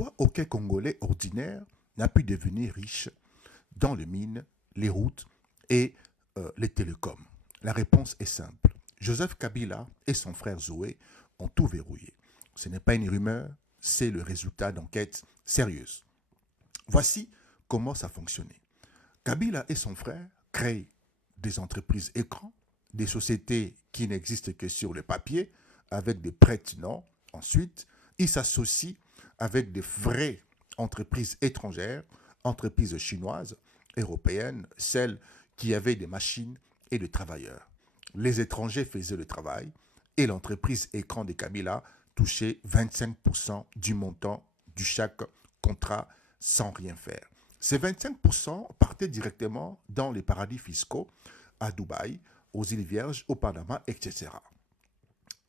Pourquoi aucun Congolais ordinaire n'a pu devenir riche dans les mines, les routes et les télécoms? La réponse est simple. Joseph Kabila et son frère Zoé ont tout verrouillé. Ce n'est pas une rumeur, c'est le résultat d'enquêtes sérieuses. Voici comment ça fonctionnait. Kabila et son frère créent des entreprises écrans, des sociétés qui n'existent que sur le papier, avec des prête-noms. Ensuite, ils s'associent avec des vraies entreprises étrangères, entreprises chinoises, européennes, celles qui avaient des machines et des travailleurs. Les étrangers faisaient le travail et l'entreprise écran de Kabila touchait 25% du montant de chaque contrat sans rien faire. Ces 25% partaient directement dans les paradis fiscaux, à Dubaï, aux îles Vierges, au Panama, etc.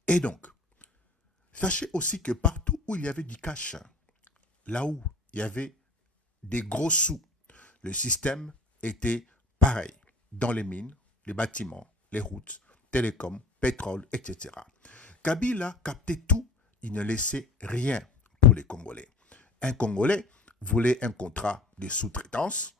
Et donc, sachez aussi que partout où il y avait du cash, là où il y avait des gros sous, le système était pareil. Dans les mines, les bâtiments, les routes, télécoms, pétrole, etc. Kabila captait tout, il ne laissait rien pour les Congolais. Un Congolais voulait un contrat de sous-traitance,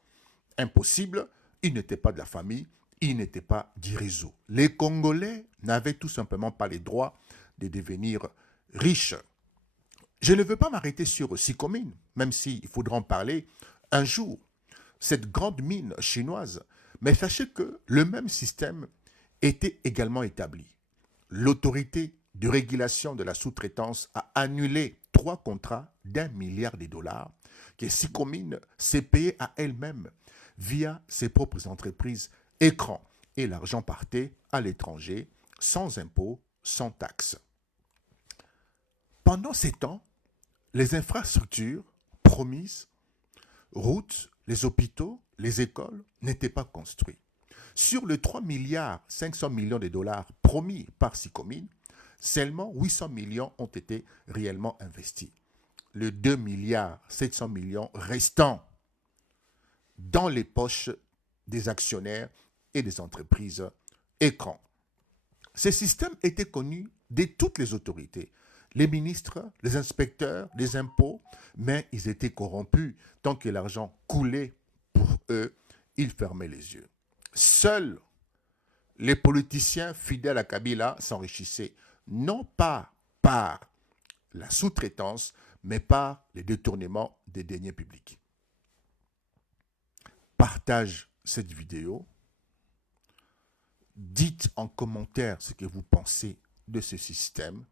impossible, il n'était pas de la famille, il n'était pas du réseau. Les Congolais n'avaient tout simplement pas les droits de devenir riches. Je ne veux pas m'arrêter sur Sicomine, même s'il faudra en parler un jour, cette grande mine chinoise. Mais sachez que le même système était également établi. L'autorité de régulation de la sous-traitance a annulé 3 contrats d'1 milliard de dollars que Sicomine s'est payé à elle-même via ses propres entreprises écrans. Et l'argent partait à l'étranger, sans impôts, sans taxes. Pendant ces temps, les infrastructures promises, routes, les hôpitaux, les écoles, n'étaient pas construits. Sur les 3 milliards 500 millions de dollars promis par Sicomine, seulement 800 millions ont été réellement investis. Les 2 milliards 700 millions restants dans les poches des actionnaires et des entreprises écrans. Ces systèmes étaient connus de toutes les autorités, les ministres, les inspecteurs, les impôts, mais ils étaient corrompus. Tant que l'argent coulait pour eux, ils fermaient les yeux. Seuls les politiciens fidèles à Kabila s'enrichissaient, non pas par la sous-traitance, mais par les détournements des deniers publics. Partage cette vidéo. Dites en commentaire ce que vous pensez de ce système.